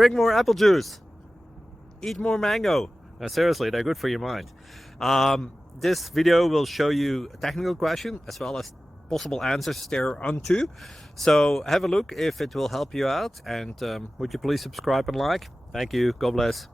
Drink more apple juice. Eat more mango. No, seriously, they're good for your mind. This video will show you a technical question as well as possible answers thereunto. So have a look if it will help you out, and would you please subscribe and like? Thank you. God bless.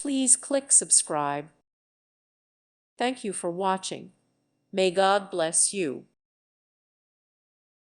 Please click subscribe. Thank you for watching. May God bless you.